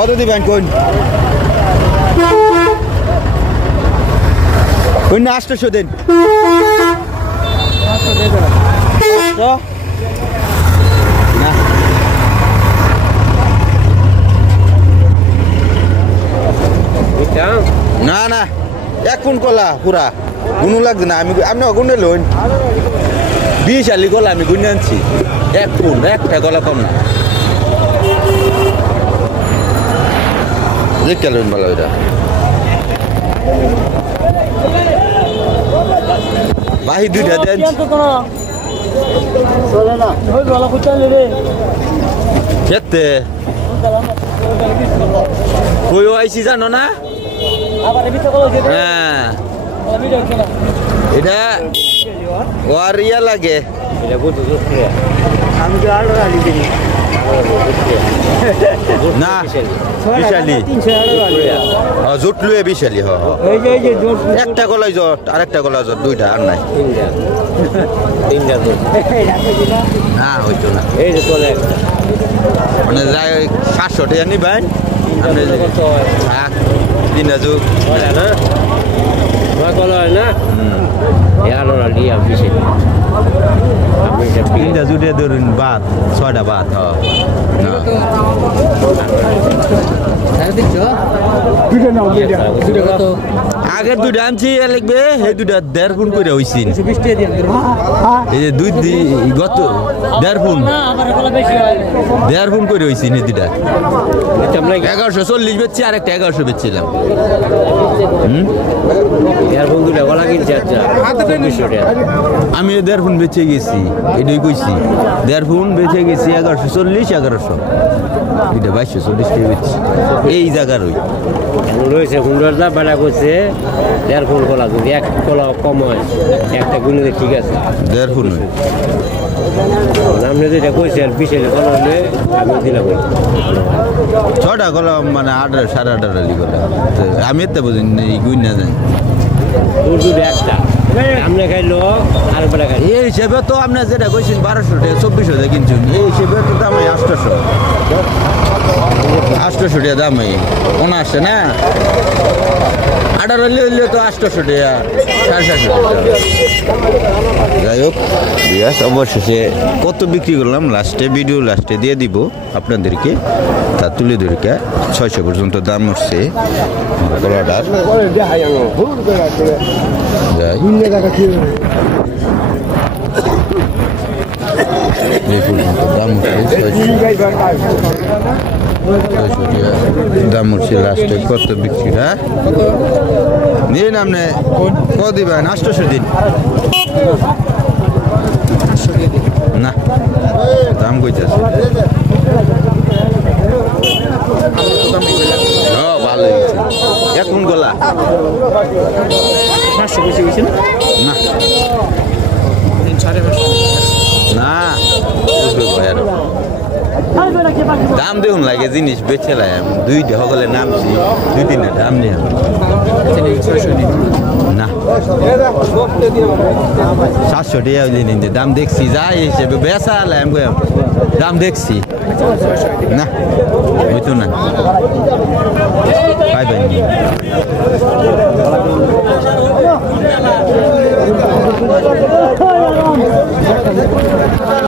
কত দিবেন কোন কোন 800 দিন না না এক কোন কলা পুরা গুণ লাগছে না আমি আপনি গুণে লোন 20 আলি কলা আমি গুনে আনছি এক কোন একটা কলা কম না দেখতে লোন ভালো এটা বাহি দুইটা দেন কেতে কই আইছি জানো না হ্যাঁ এটা ওর ইয়া লাগে আমি তো আলো দিই না বিশালি জুটলুয়ে বিশালি একটা গলায় জট আরেকটা গলা জট দুইটা আর নাই না হইতো না এই যে চলে মানে যাই 700 টাকা নিবেন আপনি 3000 না কলা না এগারোটা লিয়া বিশালি তিনটা জুটে ধরুন বাদ 6টা বাদ আগের দুইটা আনছি লাগবে এই দুইটা 1.5 ফুট করে হইছি এই যে দুই গত 1.5 ফুট 1.5 ফুট করে হইছি এই দুইটা 1140 বেচছি আর একটা 1100 বেচছিলাম আমি 1.5 ফুট বেচে গেছি এটাই কইছি 1.5 ফুট বেচে গেছি 1140 1100 এটা 2240 টাকা বেচছি এই জায়গার ওই রয়েছে হুন্ডারটা বাড়া করছে 1.5 ফুট কলা যদি এক কলা কম হয় একটা গুণে ঠিক আছে 1.5 ফুট আপনি যেটা কইছেন বিশাল কলা হলে আমি দিলাম 6টা কলা মানে 8 সাড়ে 8 আলি কলা আমি এত বুঝি এই গুণ না জানি একটা আপনি খাইলো আর বেলা খাই এই হিসেবে তো আপনি যেটা কইছেন 1200 টাকা 2400 টাকা কিনছেন এই হিসেবে তো দাম 800 টাকা দাম কোন আসছে না 18 হইলে তো 800 টাকা 750 যাই হোক বিয়াস অবশেষে কত বিক্রি করলাম লাস্টে ভিডিও লাস্টে দিয়ে দিব আপনাদেরকে তা তুলে ধরিকা 600 পর্যন্ত দাম উঠছে কলাটার দাম উঠছে লাস্টে কত বিক্রি হ্যাঁ নিন আপনি কত দিবেন 800 দিন না দাম কইতেছে ভালো হয়েছে এখন গোলা 500 বেশি হয়েছে না না দাম দেখুন লাগে জিনিস বেছে লাই দুইটা সকলে নামছি 2-3 দাম নেই না 700 টাকা হইলে নিন দাম দেখছি যাই হিসেবে বেচা আলাম দাম দেখছি না হইতো না পাইবেন